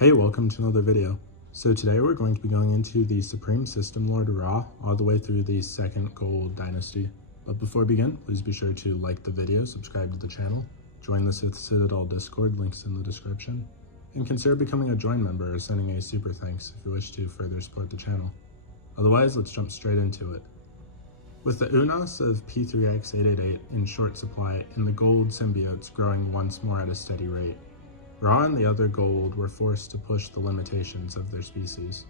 Hey, welcome to another video. So today we're going to be going into the Supreme System Lord Ra all the way through the second Goa'uld Dynasty. But before we begin, please be sure to like the video, subscribe to the channel, join the Sith Citadel Discord, links in the description, and consider becoming a join member or sending a super thanks if you wish to further support the channel. Otherwise, let's jump straight into it. With the Unas of P3X888 in short supply and the Goa'uld symbiotes growing once more at a steady rate, Ra and the other Goa'uld were forced to push the limitations of their species.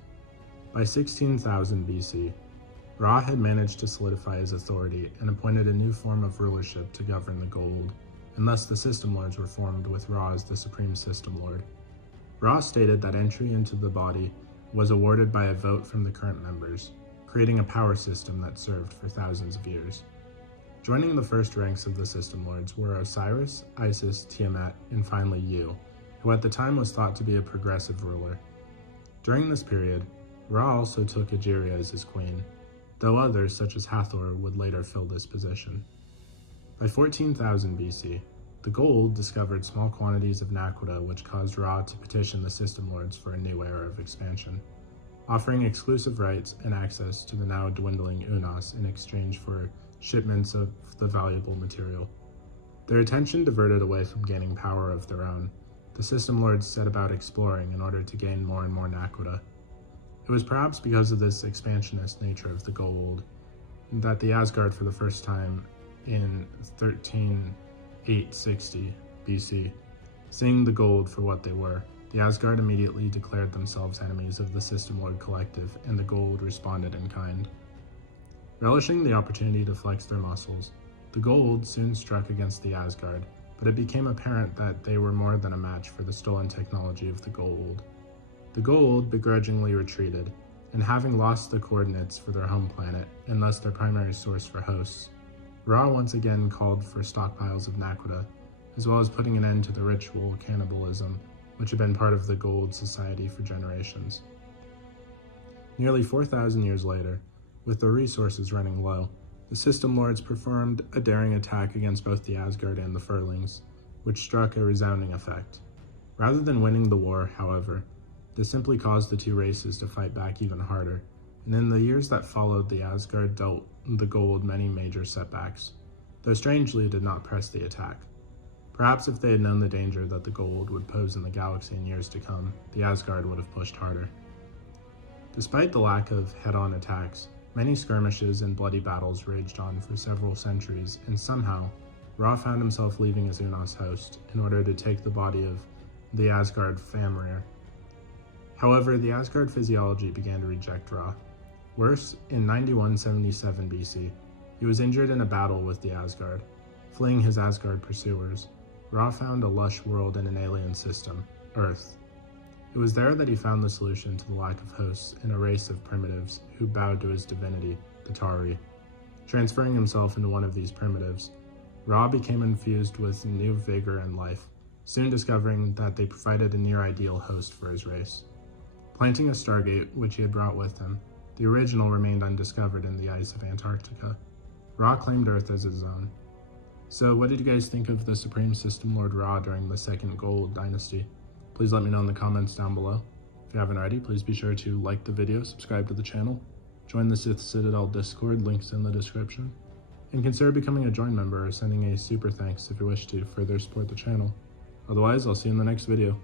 By 16,000 BC, Ra had managed to solidify his authority and appointed a new form of rulership to govern the Goa'uld, and thus the System Lords were formed with Ra as the Supreme System Lord. Ra stated that entry into the body was awarded by a vote from the current members, creating a power system that served for thousands of years. Joining the first ranks of the System Lords were Osiris, Isis, Tiamat, and finally Yu, who at the time was thought to be a progressive ruler. During this period, Ra also took Egeria as his queen, though others such as Hathor would later fill this position. By 14,000 BC, the Goa'uld discovered small quantities of naquadah, which caused Ra to petition the System Lords for a new era of expansion, offering exclusive rights and access to the now dwindling Unas in exchange for shipments of the valuable material. Their attention diverted away from gaining power of their own. The System Lords set about exploring in order to gain more and more naquadah. It was perhaps because of this expansionist nature of the Goa'uld that the Asgard, for the first time in 13860 BC, seeing the Goa'uld for what they were, the Asgard immediately declared themselves enemies of the System Lord collective, and the Goa'uld responded in kind. Relishing the opportunity to flex their muscles, the Goa'uld soon struck against the Asgard, but it became apparent that they were more than a match for the stolen technology of the Goa'uld. The Goa'uld begrudgingly retreated, and having lost the coordinates for their home planet, and thus their primary source for hosts, Ra once again called for stockpiles of naquadah, as well as putting an end to the ritual cannibalism which had been part of the Goa'uld society for generations. Nearly 4,000 years later, with their resources running low, the System Lords performed a daring attack against both the Asgard and the Furlings, which struck a resounding effect. Rather than winning the war, however, this simply caused the two races to fight back even harder, and in the years that followed, the Asgard dealt the Goa'uld many major setbacks, though strangely did not press the attack. Perhaps if they had known the danger that the Goa'uld would pose in the galaxy in years to come, the Asgard would have pushed harder. Despite the lack of head-on attacks, many skirmishes and bloody battles raged on for several centuries, and somehow, Ra found himself leaving his Unas host in order to take the body of the Asgard Fafnir. However, the Asgard physiology began to reject Ra. Worse, in 9177 BC, he was injured in a battle with the Asgard. Fleeing his Asgard pursuers, Ra found a lush world in an alien system, Earth. It was there that he found the solution to the lack of hosts in a race of primitives who bowed to his divinity, the Tari. Transferring himself into one of these primitives, Ra became infused with new vigor and life, soon discovering that they provided a near-ideal host for his race. Planting a Stargate, which he had brought with him, the original remained undiscovered in the ice of Antarctica. Ra claimed Earth as his own. So what did you guys think of the Supreme System Lord Ra during the second Goa'uld Dynasty? Please let me know in the comments down below. If you haven't already, please be sure to like the video, subscribe to the channel, join the Sith Citadel Discord, links in the description, and consider becoming a join member or sending a super thanks if you wish to further support the channel. Otherwise, I'll see you in the next video.